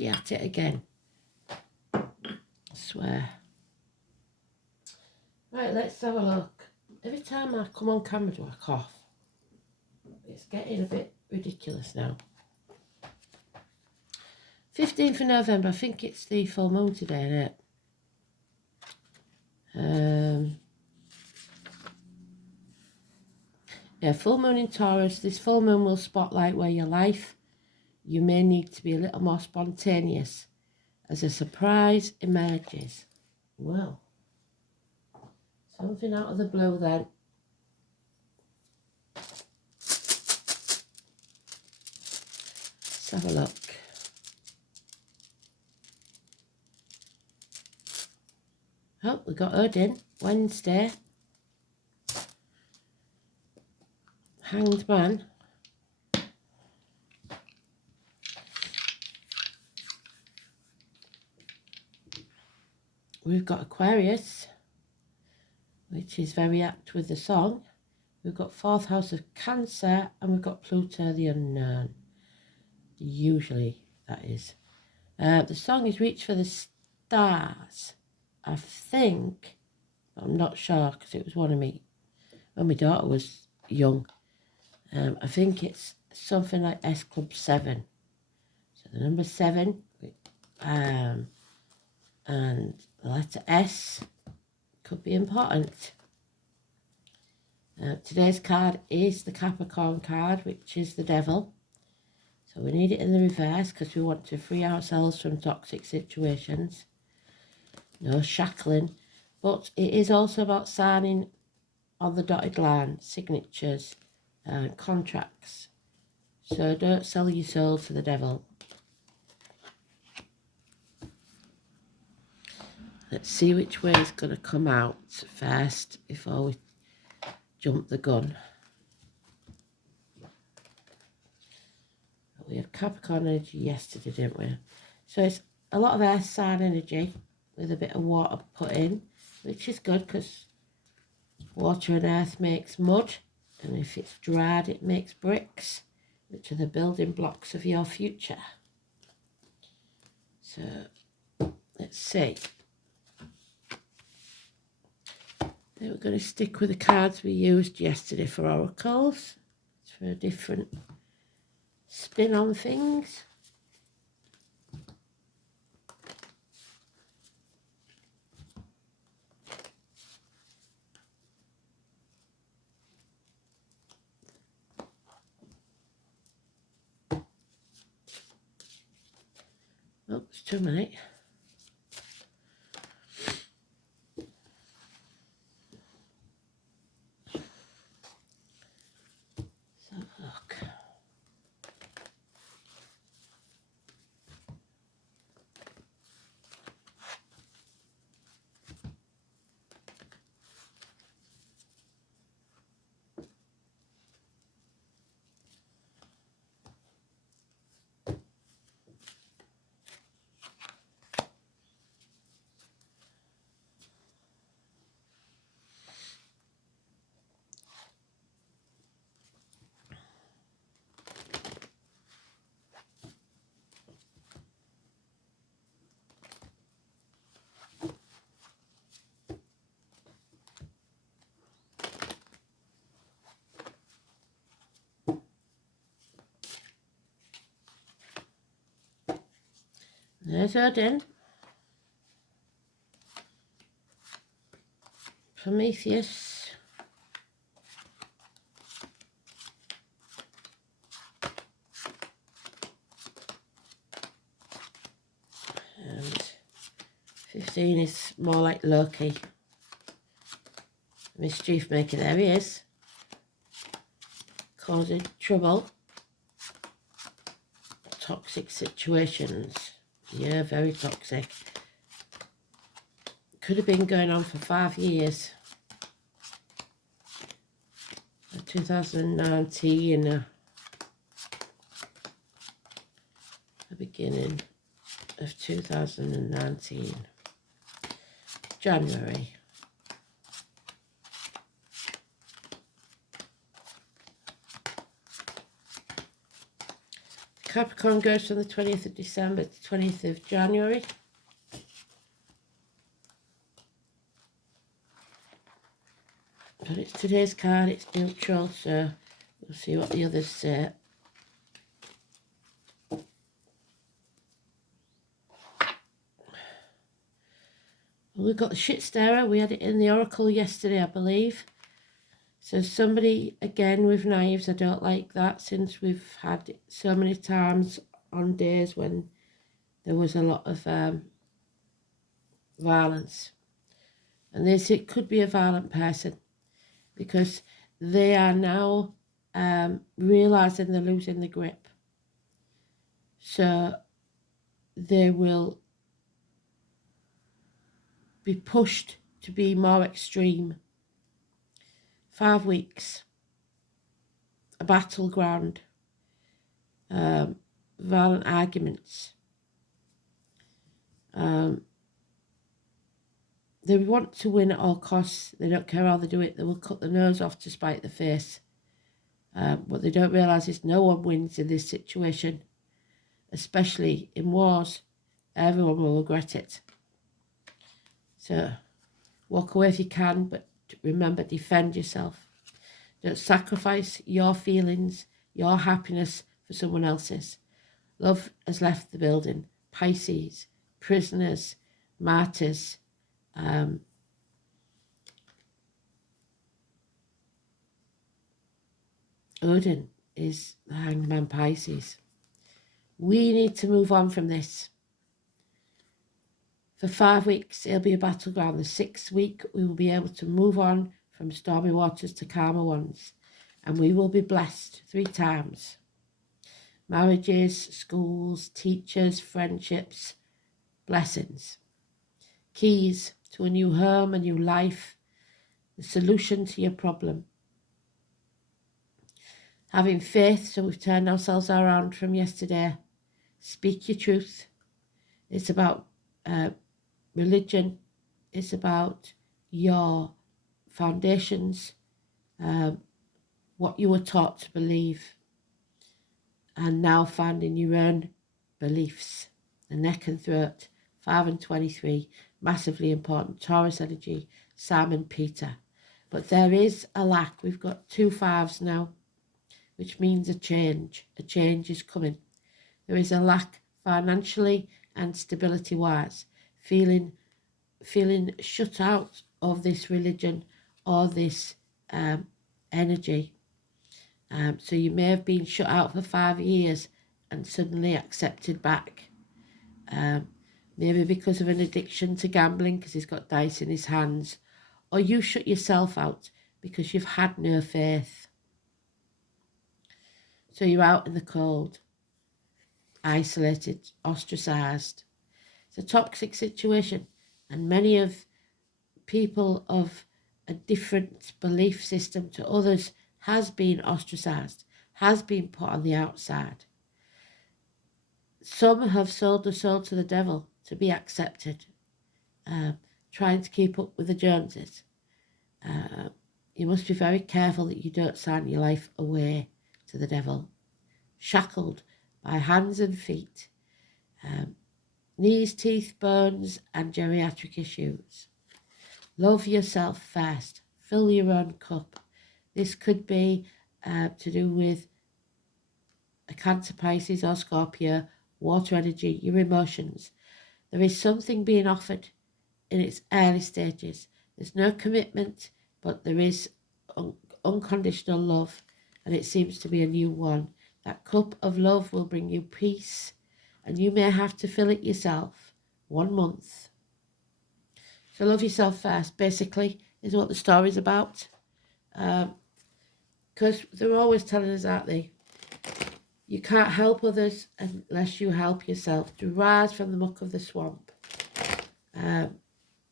bloody at it again. I swear. Right, let's have a look. Every time I come on camera do I cough. It's getting a bit ridiculous now. 15th of November, I think it's the full moon today, isn't it? Yeah, full moon in Taurus. This full moon will spotlight where your life, you may need to be a little more spontaneous as a surprise emerges. Well, something out of the blue then. Let's have a look. Oh, we got Odin, Wednesday. Hanged Man. We've got Aquarius, which is very apt with the song. We've got 4th house of Cancer, and we've got Pluto the unknown. Usually, that is. The song is Reach for the Stars. I think, I'm not sure because it was one of me when my daughter was young. I think it's something like S Club 7. So the number 7, and the letter S could be important. Today's card is the Capricorn card, which is the devil. So we need it in the reverse because we want to free ourselves from toxic situations. No shackling. But it is also about signing on the dotted line, signatures, contracts. So don't sell your soul to the devil. Let's see which way it's going to come out first before we jump the gun. We had Capricorn energy yesterday, didn't we? So it's a lot of earth sign energy with a bit of water put in, which is good because water and earth makes mud, and if it's dried it makes bricks, which are the building blocks of your future. So let's see. Then we're going to stick with the cards we used yesterday for oracles. It's for a different spin on things. Oh, it's too many. So look. There's Odin, Prometheus, and 15 is more like Loki, mischief maker. There he is, causing trouble, toxic situations. Yeah, very toxic. Could have been going on for 5 years. 2019, the beginning of 2019, January. Capricorn goes from the 20th of December to 20th of January. But it's today's card, it's neutral, so we'll see what the others say. Well, we've got the shit starer. We had it in the oracle yesterday, I believe. So somebody, again, with knives. I don't like that, since we've had it so many times on days when there was a lot of violence. And this, it could be a violent person, because they are now realising they're losing the grip. So they will be pushed to be more extreme. 5 weeks, a battleground, violent arguments. They want to win at all costs. They don't care how they do it. They will cut the nose off to spite the face. What they don't realise is no one wins in this situation, especially in wars. Everyone will regret it. So walk away if you can, but remember, defend yourself. Don't sacrifice your feelings, your happiness for someone else's. Love has left the building. Pisces, prisoners, martyrs. Odin is the Hanged Man Pisces. We need to move on from this. For 5 weeks, it'll be a battleground. The 6th week, we will be able to move on from stormy waters to calmer ones. And we will be blessed 3 times. Marriages, schools, teachers, friendships, blessings. Keys to a new home, a new life, the solution to your problem. Having faith, so we've turned ourselves around from yesterday. Speak your truth. It's about religion. It's about your foundations, what you were taught to believe, and now finding your own beliefs. The neck and throat, 5 and 23, massively important. Taurus energy, Simon Peter. But there is a lack. We've got 2 5s now, which means a change. A change is coming. There is a lack financially and stability-wise. Feeling shut out of this religion or this energy. So you may have been shut out for 5 years and suddenly accepted back. Maybe because of an addiction to gambling, because he's got dice in his hands. Or you shut yourself out because you've had no faith. So you're out in the cold, isolated, ostracised. It's a toxic situation, and many of people of a different belief system to others has been ostracised, has been put on the outside. Some have sold the soul to the devil to be accepted, trying to keep up with the Joneses. You must be very careful that you don't sign your life away to the devil. Shackled by hands and feet, knees, teeth, bones, and geriatric issues. Love yourself first. Fill your own cup. This could be to do with a Cancer, Pisces, or Scorpio, water energy, your emotions. There is something being offered in its early stages. There's no commitment, but there is unconditional love, and it seems to be a new one. That cup of love will bring you peace, and you may have to fill it yourself 1 month. So love yourself first, basically, is what the story's about. Because they're always telling us, aren't they? You can't help others unless you help yourself to rise from the muck of the swamp.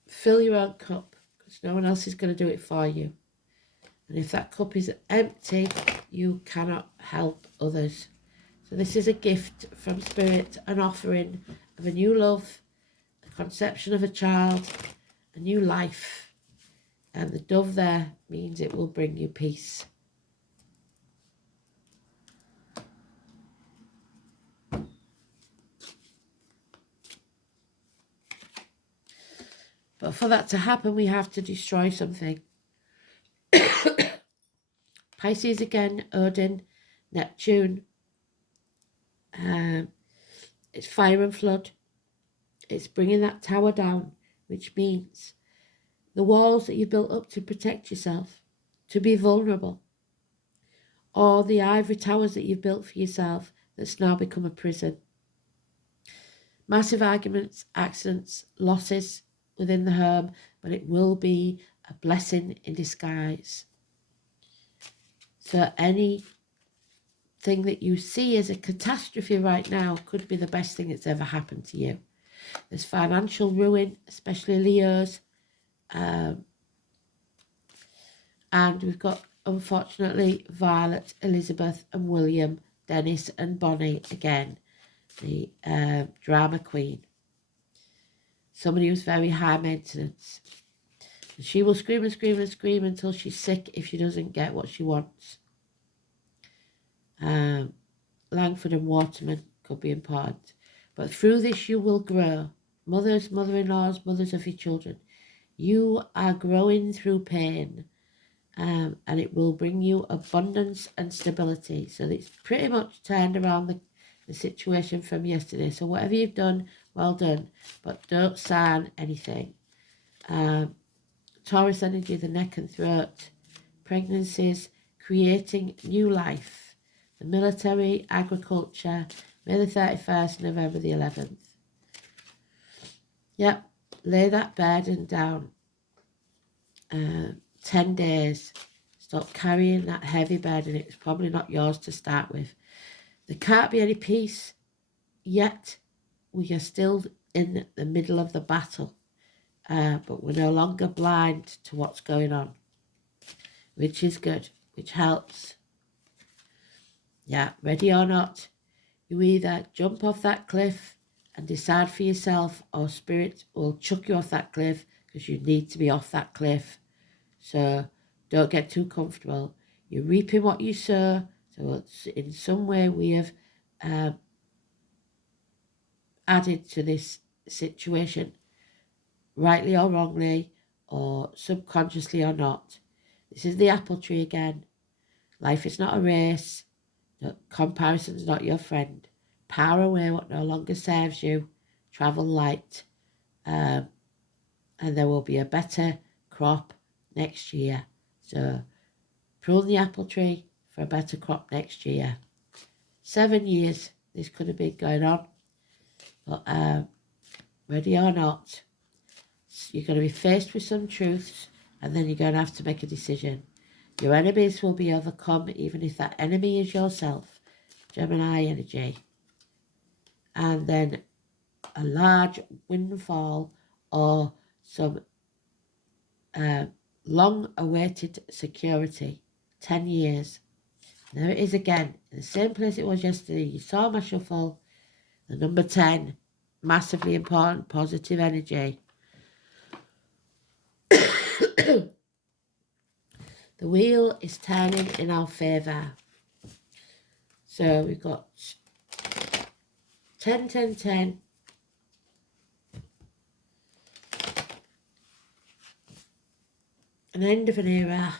Fill your own cup, because no one else is going to do it for you. And if that cup is empty, you cannot help others. So this is a gift from Spirit, an offering of a new love, the conception of a child, a new life. And the dove there means it will bring you peace. But for that to happen, we have to destroy something. Pisces again, Odin, Neptune. It's fire and flood. It's bringing that tower down, which means the walls that you built up to protect yourself, to be vulnerable, or the ivory towers that you've built for yourself that's now become a prison. Massive arguments, accidents, losses within the home, but it will be a blessing in disguise. So anything that you see as a catastrophe right now could be the best thing that's ever happened to you. There's financial ruin, especially Leos. And we've got, unfortunately, Violet, Elizabeth and William, Dennis and Bonnie again, the drama queen. Somebody who's very high maintenance. And she will scream and scream and scream until she's sick if she doesn't get what she wants. Langford and Waterman could be important. But through this you will grow. Mothers, mother-in-laws, mothers of your children. You are growing through pain. And it will bring you abundance and stability. So it's pretty much turned around the situation from yesterday. So whatever you've done, well done. But don't sign anything. Taurus energy, the neck and throat. Pregnancies, creating new life. The military, agriculture, May the 31st, November the 11th. Yep, lay that burden down. 10 days. Stop carrying that heavy burden. It's probably not yours to start with. There can't be any peace yet. We are still in the middle of the battle. But we're no longer blind to what's going on. Which is good. Which helps. Yeah, ready or not. You either jump off that cliff and decide for yourself, or spirit will chuck you off that cliff because you need to be off that cliff. So don't get too comfortable. You're reaping what you sow. So in some way we have added to this situation, rightly or wrongly, or subconsciously or not. This is the apple tree again. Life is not a race. No, comparison's not your friend. Power away what no longer serves you. Travel light. And there will be a better crop next year. So prune the apple tree for a better crop next year. 7 years this could have been going on. But ready or not, you're going to be faced with some truths, and then you're going to have to make a decision. Your enemies will be overcome, even if that enemy is yourself. Gemini energy. And then a large windfall or some long-awaited security. 10 years. There it is again. In the same place it was yesterday. You saw my shuffle. The number 10. Massively important. Positive energy. The wheel is turning in our favour. So we've got 10, 10, 10. An end of an era.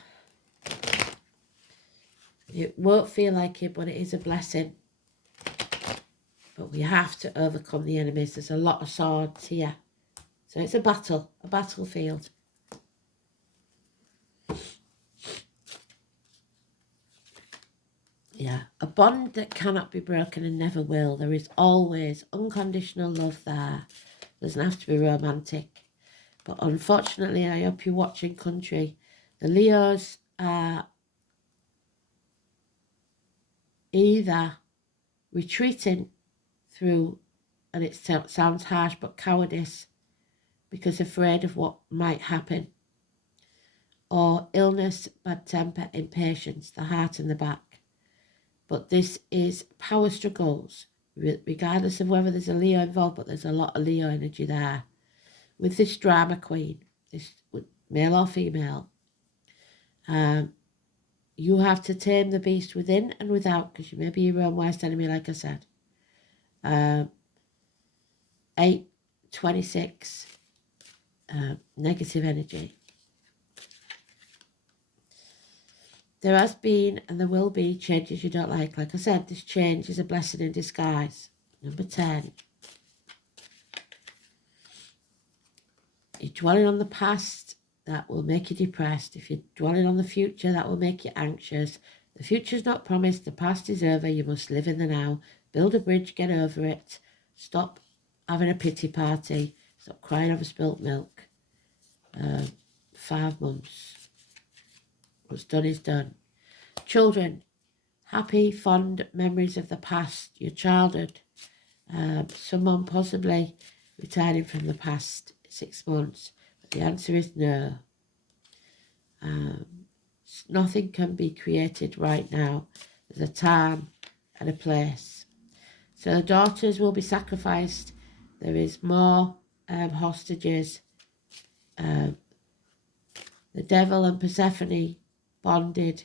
It won't feel like it, but it is a blessing. But we have to overcome the enemies. There's a lot of swords here. So it's a battle, a battlefield. Yeah, a bond that cannot be broken and never will. There is always unconditional love there. Doesn't have to be romantic. But unfortunately, I hope you're watching country. The Leos are either retreating through, and it sounds harsh, but cowardice, because afraid of what might happen, or illness, bad temper, impatience, the heart and the back. But this is power struggles, regardless of whether there's a Leo involved, but there's a lot of Leo energy there. With this drama queen, this male or female, you have to tame the beast within and without, because you may be your own worst enemy, like I said. 8, 26, negative energy. There has been and there will be changes you don't like. Like I said, this change is a blessing in disguise. Number 10. You're dwelling on the past, that will make you depressed. If you're dwelling on the future, that will make you anxious. The future's not promised. The past is over. You must live in the now. Build a bridge, get over it. Stop having a pity party. Stop crying over spilt milk. 5 months. What's done is done. Children, happy, fond memories of the past, your childhood. Someone possibly returning from the past 6 months. But the answer is no. Nothing can be created right now. There's a time and a place. So the daughters will be sacrificed. There is more hostages. The devil and Persephone bonded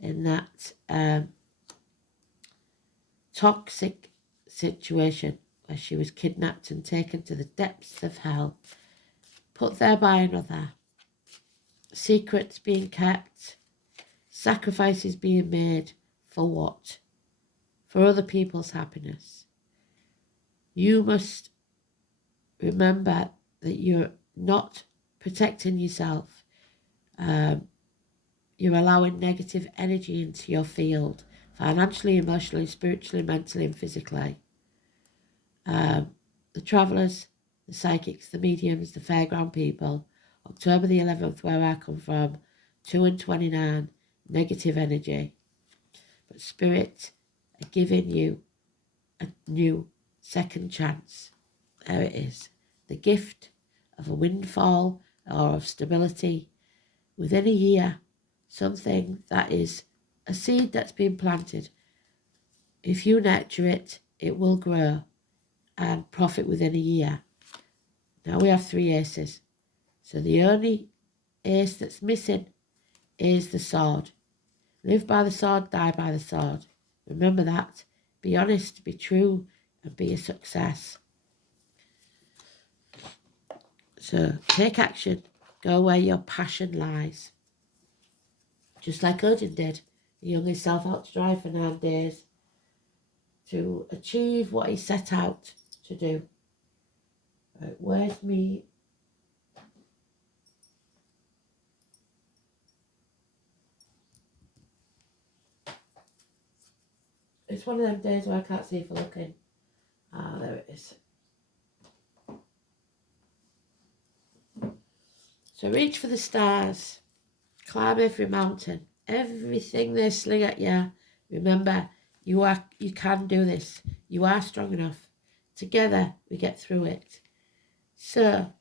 in that toxic situation where she was kidnapped and taken to the depths of hell, put there by another, secrets being kept, sacrifices being made. For what? For other people's happiness. You must remember that you're not protecting yourself. You're allowing negative energy into your field, financially, emotionally, spiritually, mentally, and physically. The travellers, the psychics, the mediums, the fairground people, October the 11th, where I come from, 2 and 29, negative energy. But Spirit are giving you a new second chance. There it is. The gift of a windfall or of stability within a year. Something that is a seed that's been planted. If you nurture it, it will grow and profit within a year. Now we have 3 aces. So the only ace that's missing is the sword. Live by the sword, die by the sword. Remember that. Be honest, be true, and be a success. So take action. Go where your passion lies. Just like Odin did. He hung himself out to dry for 9 days to achieve what he set out to do. Right, where's me? It's one of them days where I can't see for looking. Ah, there it is. So reach for the stars. Climb every mountain. Everything they sling at you. Remember, you can do this. You are strong enough. Together we get through it. So,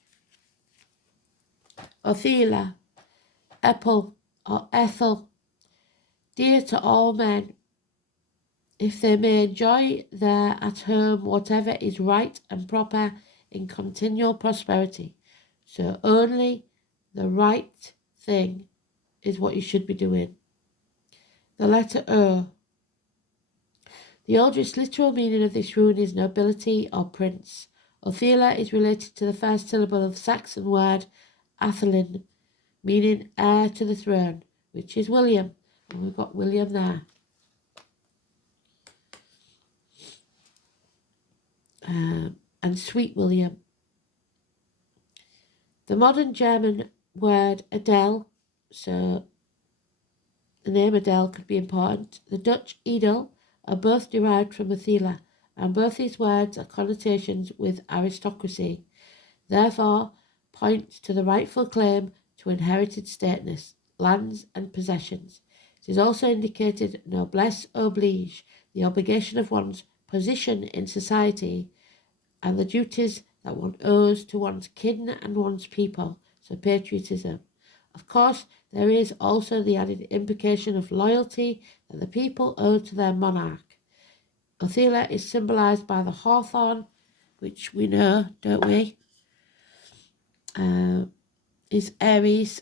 Othela, Epple, or Ethel, dear to all men, if they may enjoy there at home whatever is right and proper in continual prosperity. So only the right thing is what you should be doing. The letter O. The oldest literal meaning of this rune is nobility or prince. Othela is related to the first syllable of the Saxon word Athelin, meaning heir to the throne, which is William. And we've got William there. And sweet William. The modern German word Adele, so the name Adele could be important. The Dutch Edel are both derived from Othela, and both these words are connotations with aristocracy, therefore point to the rightful claim to inherited status, lands and possessions. It is also indicated noblesse oblige, the obligation of one's position in society and the duties that one owes to one's kin and one's people, so patriotism. Of course, there is also the added implication of loyalty that the people owe to their monarch. Othela is symbolised by the hawthorn, which we know, don't we? Is Aries.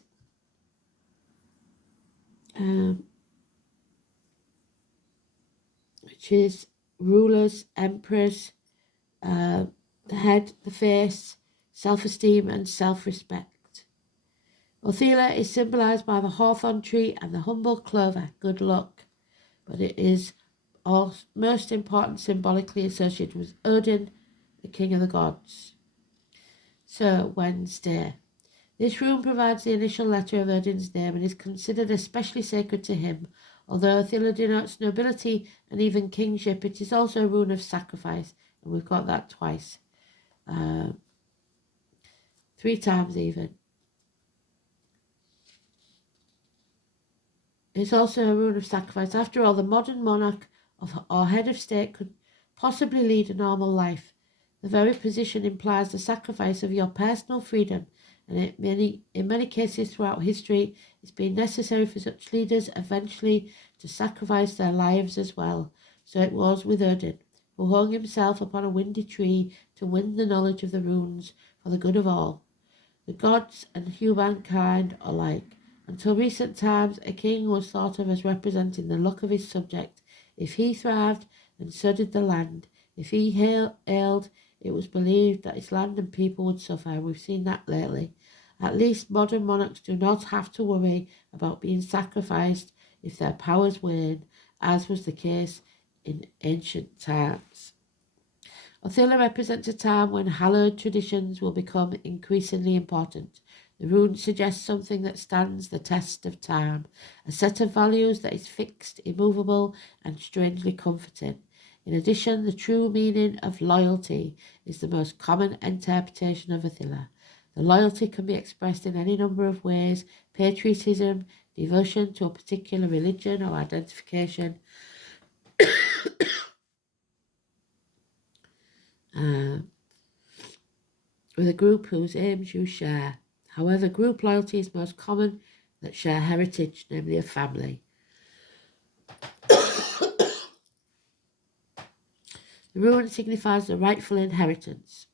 Which is rulers, emperors, the head, the face, self-esteem and self-respect. Othila is symbolised by the hawthorn tree and the humble clover, good luck, but it is most important symbolically associated with Odin, the king of the gods. So, Wednesday. This rune provides the initial letter of Odin's name and is considered especially sacred to him. Although Othila denotes nobility and even kingship, it is also a rune of sacrifice, and we've got that twice. 3 times even. It's also a rune of sacrifice. After all, the modern monarch or head of state could possibly lead a normal life. The very position implies the sacrifice of your personal freedom, and in many cases throughout history, it's been necessary for such leaders eventually to sacrifice their lives as well. So it was with Odin, who hung himself upon a windy tree to win the knowledge of the runes for the good of all, the gods and humankind alike. Until recent times, a king was thought of as representing the luck of his subject. If he thrived, then so did the land. If he ailed, it was believed that his land and people would suffer. We've seen that lately. At least modern monarchs do not have to worry about being sacrificed if their powers wane, as was the case in ancient times. Othila represents a time when hallowed traditions will become increasingly important. The rune suggests something that stands the test of time, a set of values that is fixed, immovable, and strangely comforting. In addition, the true meaning of loyalty is the most common interpretation of Othila. The loyalty can be expressed in any number of ways: patriotism, devotion to a particular religion or identification, with a group whose aims you share. However, group loyalty is most common that share heritage, namely a family. The rune signifies the rightful inheritance,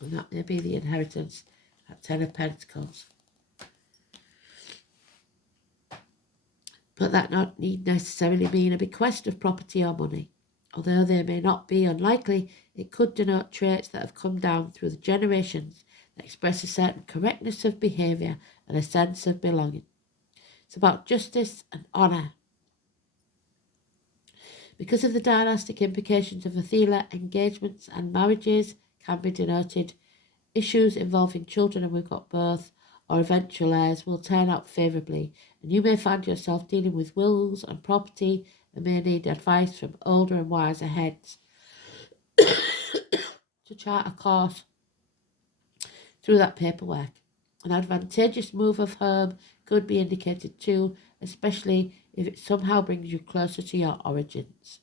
and that may be the inheritance at 10 of Pentacles. But that not need necessarily mean a bequest of property or money. Although they may not be unlikely, it could denote traits that have come down through the generations that express a certain correctness of behaviour and a sense of belonging. It's about justice and honour. Because of the dynastic implications of Othila, engagements and marriages can be denoted. Issues involving children, and we've got both, or eventual heirs will turn out favourably, and you may find yourself dealing with wills and property and may need advice from older and wiser heads to chart a course through that paperwork. An advantageous move of home could be indicated too, especially if it somehow brings you closer to your origins.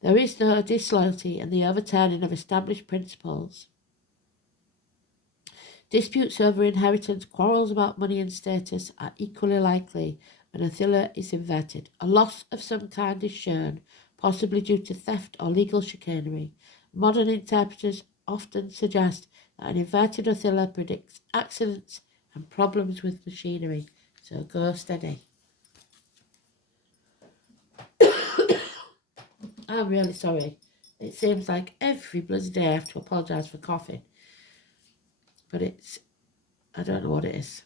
There is no disloyalty and the overturning of established principles. Disputes over inheritance, quarrels about money and status are equally likely when Othila is inverted. A loss of some kind is shown, possibly due to theft or legal chicanery. Modern interpreters often suggest that an inverted Othila predicts accidents and problems with machinery, so go steady. I'm really sorry. It seems like every bloody day I have to apologise for coughing. But I don't know what it is.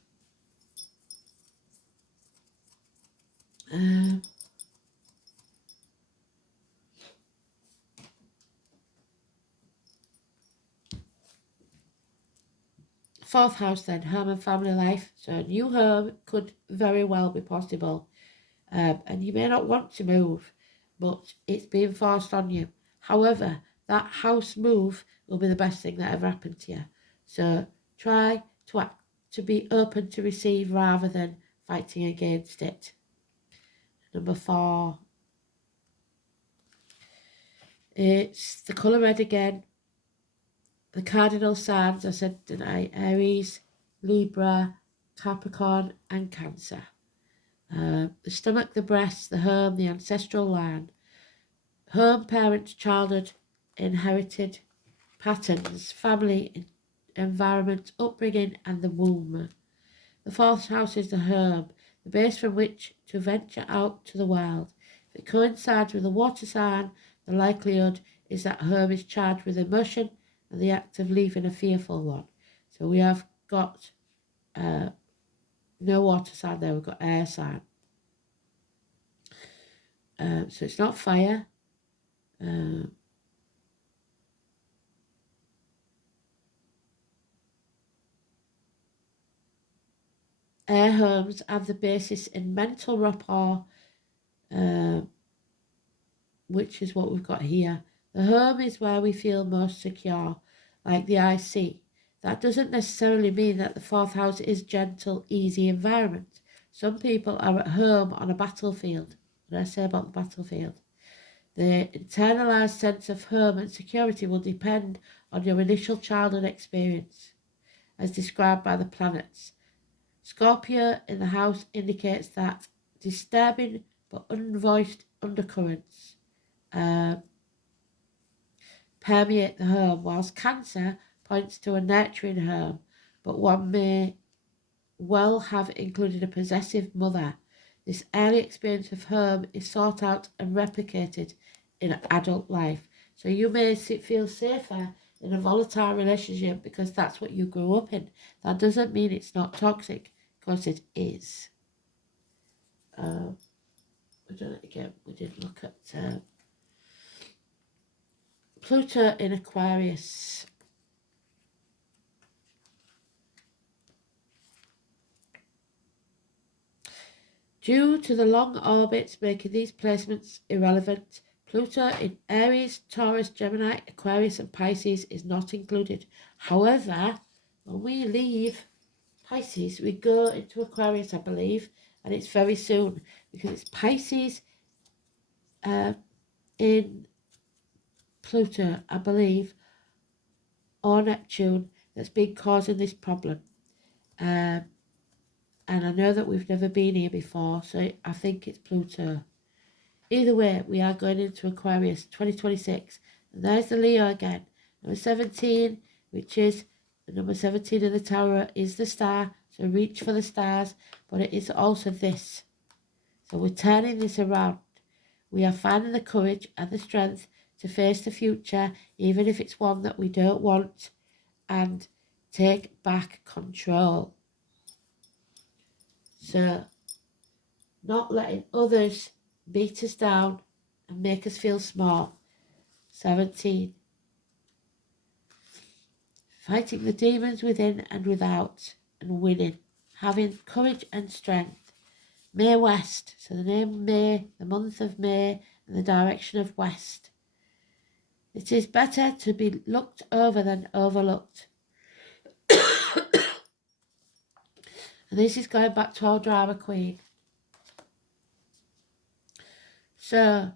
Fourth house then, home and family life. So a new home could very well be possible. And you may not want to move, but it's being forced on you. However, that house move will be the best thing that ever happened to you. So try to be open to receive rather than fighting against it. Number 4. It's the colour red again. The cardinal signs, I said tonight: Aries, Libra, Capricorn and Cancer. The stomach, the breast, the home, the ancestral line. Home, parents, childhood, inherited patterns, family, environment, upbringing and the womb. The fourth house is the home, the base from which to venture out to the world. If it coincides with a water sign, the likelihood is that home is charged with emotion and the act of leaving a fearful one. So we have got no water sign there, we've got air sign. So it's not fire. Air homes have the basis in mental rapport, which is what we've got here. The home is where we feel most secure, like the IC. That doesn't necessarily mean that the fourth house is gentle, easy environment. Some people are at home on a battlefield. What did I say about the battlefield? The internalized sense of home and security will depend on your initial childhood experience, as described by the planets. Scorpio in the house indicates that disturbing but unvoiced undercurrents permeate the home, whilst Cancer points to a nurturing home, but one may well have included a possessive mother. This early experience of home is sought out and replicated in adult life. So you may feel safer in a volatile relationship because that's what you grew up in. That doesn't mean it's not toxic, because it is. We did look at Pluto in Aquarius. Due to the long orbits making these placements irrelevant, Pluto in Aries, Taurus, Gemini, Aquarius and Pisces is not included. However, when we leave Pisces, we go into Aquarius, I believe, and it's very soon, because it's Pisces in Pluto, I believe, or Neptune, that's been causing this problem. And I know that we've never been here before, so I think it's Pluto. Either way, we are going into Aquarius 2026. And there's the Leo again. Number 17, which is the number 17 in the tower, is the star. So reach for the stars. But it is also this. So we're turning this around. We are finding the courage and the strength to face the future, even if it's one that we don't want, and take back control. So, not letting others beat us down and make us feel small. 17. Fighting the demons within and without and winning. Having courage and strength. May West. So the name May, the month of May, and the direction of West. It is better to be looked over than overlooked. And this is going back to our drama queen. So,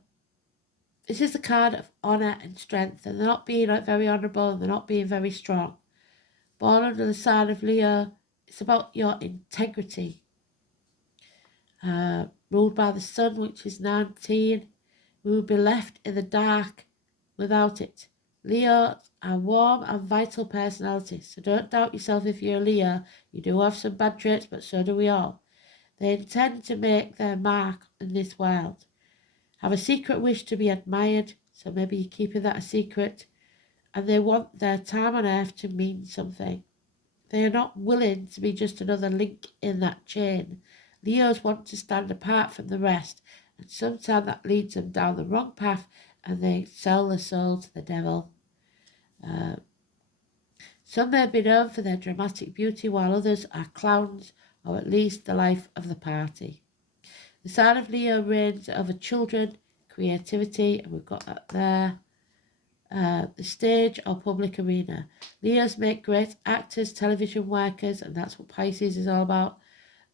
this is the card of honour and strength, and they're not being very honourable, and they're not being very strong. Born under the sign of Leo, it's about your integrity. Ruled by the sun, which is 19, we will be left in the dark without it. Leos are warm and vital personalities, so don't doubt yourself if you're a Leo. You do have some bad traits, but so do we all. They intend to make their mark in this world. Have a secret wish to be admired, so maybe you're keeping that a secret. And they want their time on earth to mean something. They are not willing to be just another link in that chain. Leos want to stand apart from the rest, and sometimes that leads them down the wrong path and they sell their soul to the devil. Some may be known for their dramatic beauty, while others are clowns, or at least the life of the party. The sign of Leo reigns over children, creativity, and we've got that there. The stage or public arena. Leos make great actors, television workers, and that's what Pisces is all about.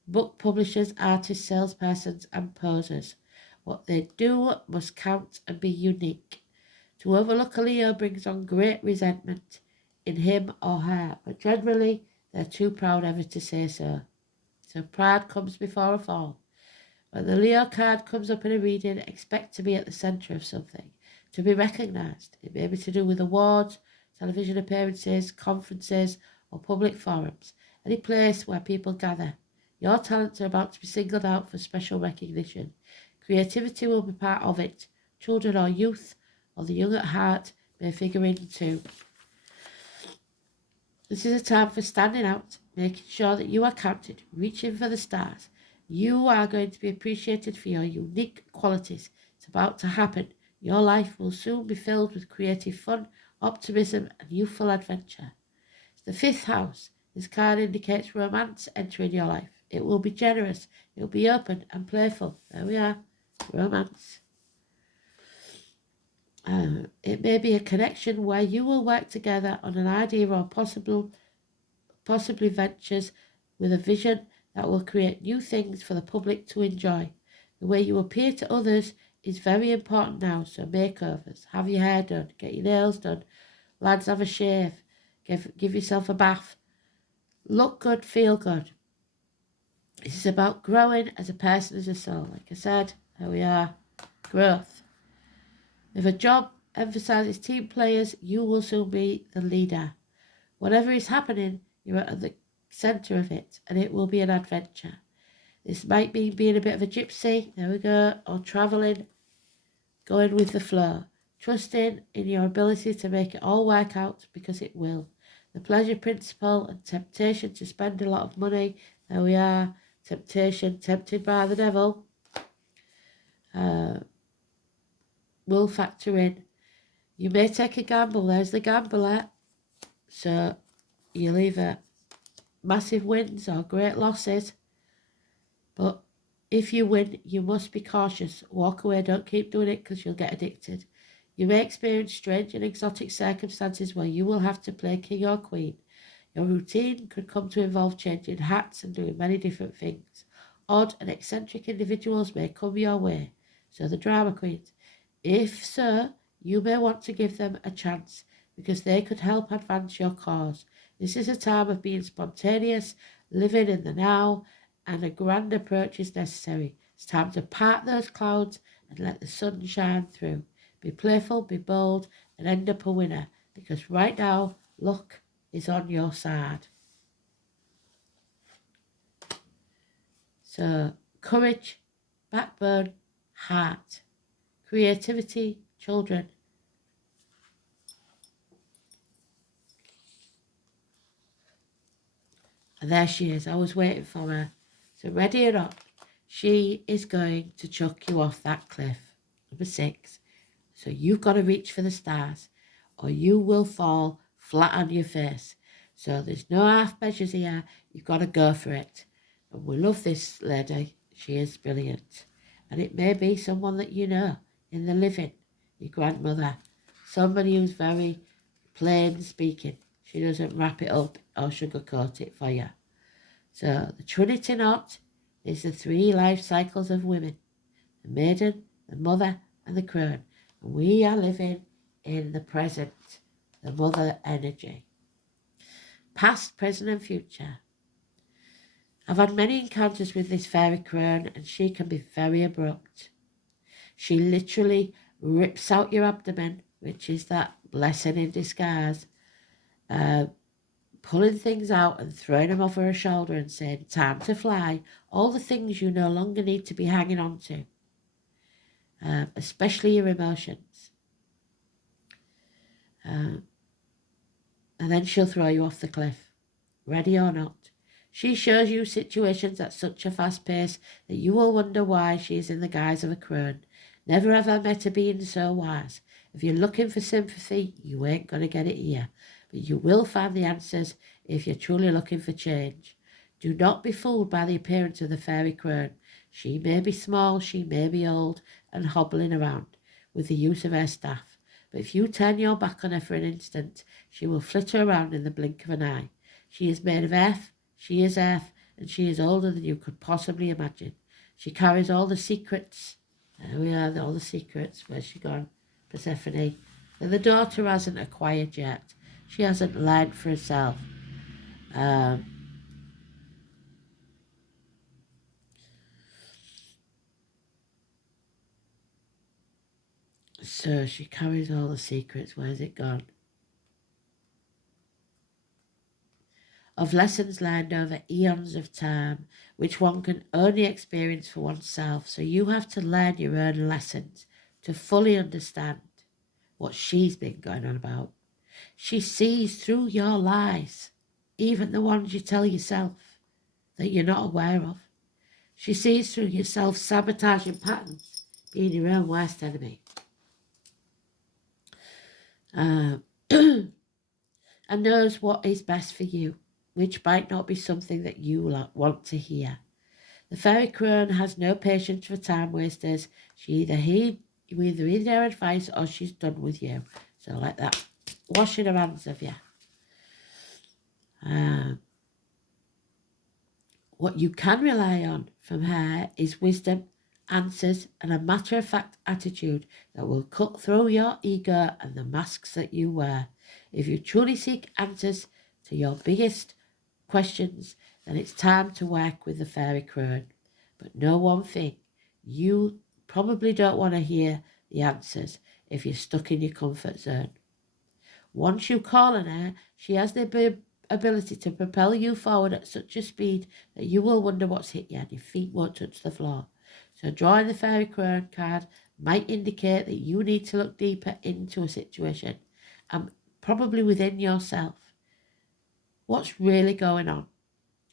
Book publishers, artists, salespersons, and posers. What they do must count and be unique. To overlook a Leo brings on great resentment in him or her, but generally they're too proud ever to say so. So pride comes before a fall. When the Leo card comes up in a reading, expect to be at the centre of something, to be recognised. It may be to do with awards, television appearances, conferences, or public forums, any place where people gather. Your talents are about to be singled out for special recognition. Creativity will be part of it. Children or youth, or the young at heart, may figure in too. This is a time for standing out, making sure that you are counted, reaching for the stars. You are going to be appreciated for your unique qualities. It's about to happen. Your life will soon be filled with creative fun, optimism, and youthful adventure. The fifth house. This card indicates romance entering your life. It will be generous. It will be open and playful. There we are. Romance. It may be a connection where you will work together on an idea or possibly ventures with a vision that will create new things for the public to enjoy. The way you appear to others is very important now, so makeovers, have your hair done, get your nails done, lads, have a shave, give yourself a bath. Look good, feel good. This is about growing as a person, as a soul. Like I said, here we are, growth. If a job emphasises team players, you will soon be the leader. Whatever is happening, you're at the centre of it, and it will be an adventure. This might mean being a bit of a gypsy, there we go, or travelling, going with the flow, trusting in your ability to make it all work out, because it will. The pleasure principle and temptation to spend a lot of money, there we are, temptation, tempted by the devil, will factor in. You may take a gamble, there's the gambler, so you'll either massive wins or great losses, but if you win, you must be cautious. Walk away, don't keep doing it because you'll get addicted. You may experience strange and exotic circumstances where you will have to play king or queen. Your routine could come to involve changing hats and doing many different things. Odd and eccentric individuals may come your way, so the drama queens. If so, you may want to give them a chance because they could help advance your cause. This is a time of being spontaneous, living in the now, and a grand approach is necessary. It's time to part those clouds and let the sun shine through. Be playful, be bold, and end up a winner, because right now, luck is on your side. So, courage, backbone, heart, creativity, children. And there she is. I was waiting for her. So ready or not, she is going to chuck you off that cliff. Number 6. So you've got to reach for the stars or you will fall flat on your face. So there's no half measures here. You've got to go for it. And we love this lady. She is brilliant. And it may be someone that you know in the living, your grandmother, somebody who's very plain speaking. She doesn't wrap it up or sugarcoat it for you. So the Trinity knot is the 3 life cycles of women, the maiden, the mother, and the crone. And we are living in the present, the mother energy. Past, present, and future. I've had many encounters with this fairy crone, and she can be very abrupt. She literally rips out your abdomen, which is that blessing in disguise, pulling things out and throwing them over her shoulder and saying, time to fly, all the things you no longer need to be hanging on to, especially your emotions. And then she'll throw you off the cliff, ready or not. She shows you situations at such a fast pace that you will wonder why she is in the guise of a crone. Never have I met a being so wise. If you're looking for sympathy, you ain't going to get it here. But you will find the answers if you're truly looking for change. Do not be fooled by the appearance of the fairy crone. She may be small, she may be old and hobbling around with the use of her staff. But if you turn your back on her for an instant, she will flitter around in the blink of an eye. She is made of earth, she is earth, and she is older than you could possibly imagine. She carries all the secrets. There we are, all the secrets. Where's she gone? Persephone. And the daughter hasn't acquired yet. She hasn't learned for herself. So she carries all the secrets. Where's it gone? Of lessons learned over eons of time, which one can only experience for oneself. So you have to learn your own lessons to fully understand what she's been going on about. She sees through your lies. even the ones you tell yourself that you're not aware of. She sees through your self-sabotaging patterns, being your own worst enemy. And knows what is best for you, which might not be something that you want to hear. The fairy crone has no patience for time wasters. You either heed her advice or she's done with you. So like that, washing her hands of you. What you can rely on from her is wisdom, answers, and a matter-of-fact attitude that will cut through your ego and the masks that you wear. If you truly seek answers to your biggest questions, then it's time to work with the fairy crone. But know one thing, you probably don't want to hear the answers if you're stuck in your comfort zone. Once you call on her, she has the ability to propel you forward at such a speed that you will wonder what's hit you and your feet won't touch the floor. So drawing the fairy crone card might indicate that you need to look deeper into a situation and probably within yourself. What's really going on?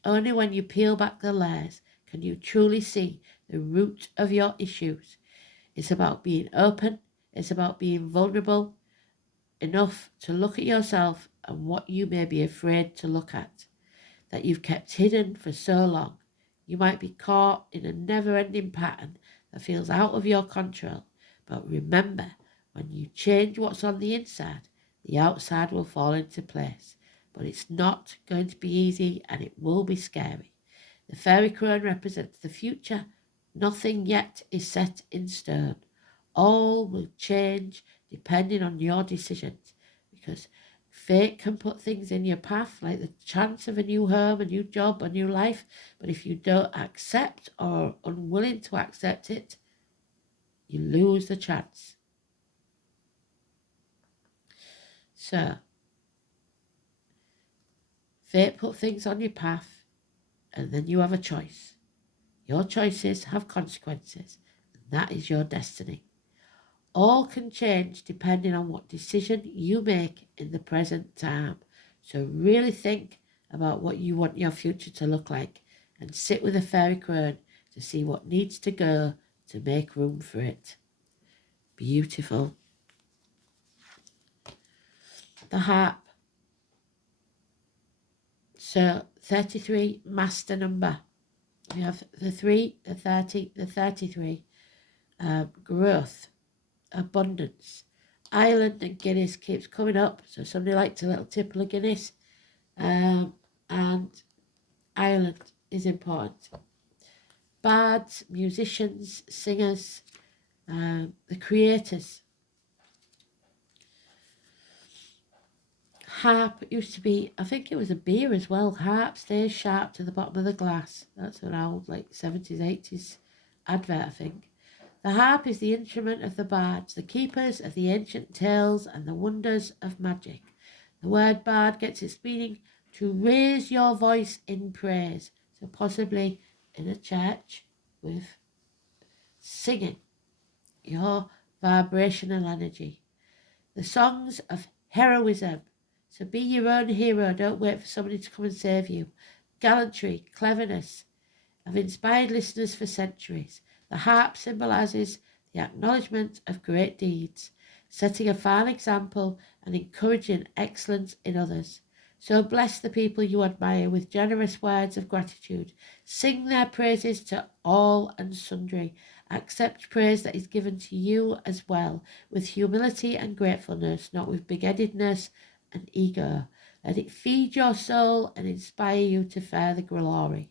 Only when you peel back the layers can you truly see the root of your issues. It's about being open. It's about being vulnerable enough to look at yourself and what you may be afraid to look at, that you've kept hidden for so long. You might be caught in a never-ending pattern that feels out of your control. But remember, when you change what's on the inside, the outside will fall into place. But it's not going to be easy and it will be scary. The fairy crone represents the future. Nothing yet is set in stone. All will change depending on your decisions, because fate can put things in your path like the chance of a new home, a new job, a new life, but if you don't accept or are unwilling to accept it, you lose the chance. So, fate put things on your path and then you have a choice. Your choices have consequences, and that is your destiny. All can change depending on what decision you make in the present time. So really think about what you want your future to look like and sit with a fairy crone to see what needs to go to make room for it. Beautiful. The harp. So 33, master number. We have the 3, the 30, the 33. Growth. Abundance. Ireland and Guinness keeps coming up, so somebody likes a little tipple of Guinness, and Ireland is important. Bards, musicians, singers, the creators. Harp used to be, I think it was a beer as well. Harp stays sharp to the bottom of the glass. That's an old, like 70s, 80s advert, I think. The harp is the instrument of the bards, the keepers of the ancient tales and the wonders of magic. The word bard gets its meaning to raise your voice in praise. So possibly in a church with singing your vibrational energy. The songs of heroism. So be your own hero. Don't wait for somebody to come and save you. Gallantry, cleverness have inspired listeners for centuries. The harp symbolises the acknowledgement of great deeds, setting a fine example and encouraging excellence in others. So bless the people you admire with generous words of gratitude. Sing their praises to all and sundry. Accept praise that is given to you as well, with humility and gratefulness, not with big-headedness and ego. Let it feed your soul and inspire you to further glory.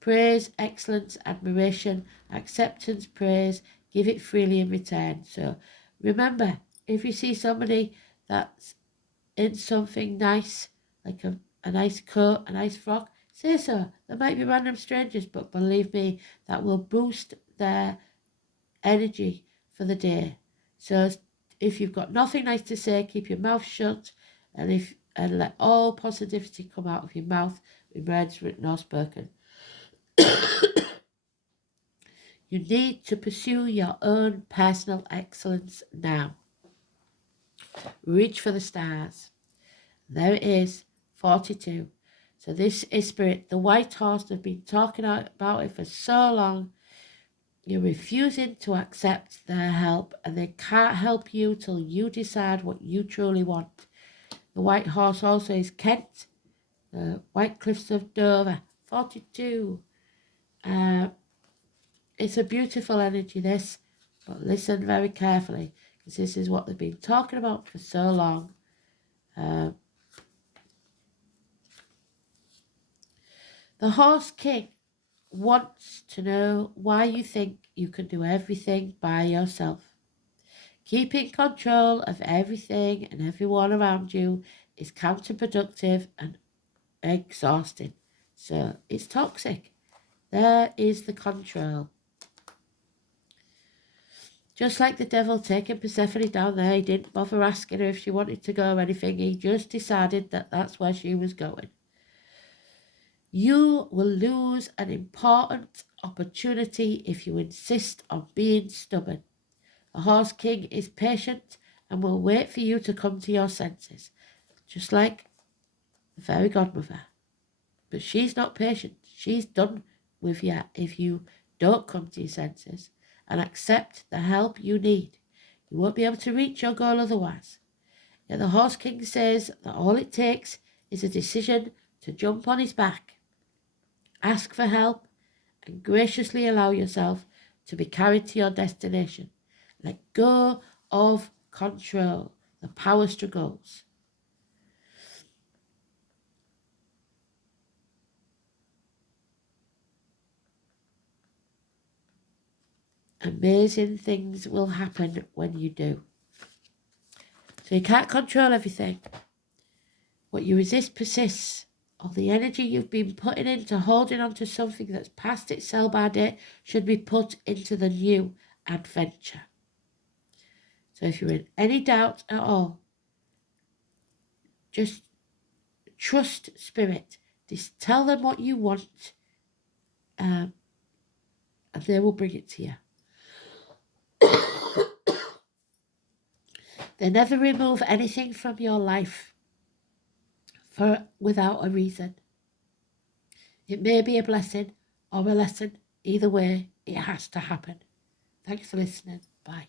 Praise, excellence, admiration, acceptance, praise, give it freely in return. So remember, if you see somebody that's in something nice, like a nice coat, a nice frock, say so. There might be random strangers, but believe me, that will boost their energy for the day. So if you've got nothing nice to say, keep your mouth shut and let all positivity come out of your mouth, with words written or spoken. You need to pursue your own personal excellence now. Reach for the stars. There it is, 42. So this is spirit. The white horse, they've been talking about it for so long. You're refusing to accept their help, and they can't help you till you decide what you truly want. The white horse also is Kent, the White Cliffs of Dover, 42. It's a beautiful energy, this, but listen very carefully, because this is what they've been talking about for so long. The Horse King wants to know why you think you can do everything by yourself. Keeping control of everything and everyone around you is counterproductive and exhausting. So it's toxic. There is the control. Just like the devil taking Persephone down there, he didn't bother asking her if she wanted to go or anything. He just decided that that's where she was going. You will lose an important opportunity if you insist on being stubborn. The Horse King is patient and will wait for you to come to your senses, just like the fairy godmother. But she's not patient. She's done with you if you don't come to your senses and accept the help you need. You won't be able to reach your goal otherwise. Yet the Horse King says that all it takes is a decision to jump on his back, ask for help, and graciously allow yourself to be carried to your destination. Let go of control, the power struggles. Amazing things will happen when you do. So you can't control everything. What you resist persists. All the energy you've been putting into holding on to something that's past its sell-by date should be put into the new adventure. So if you're in any doubt at all, just trust spirit. Just tell them what you want, and they will bring it to you. They never remove anything from your life without a reason. It may be a blessing or a lesson. Either way, it has to happen. Thanks for listening. Bye.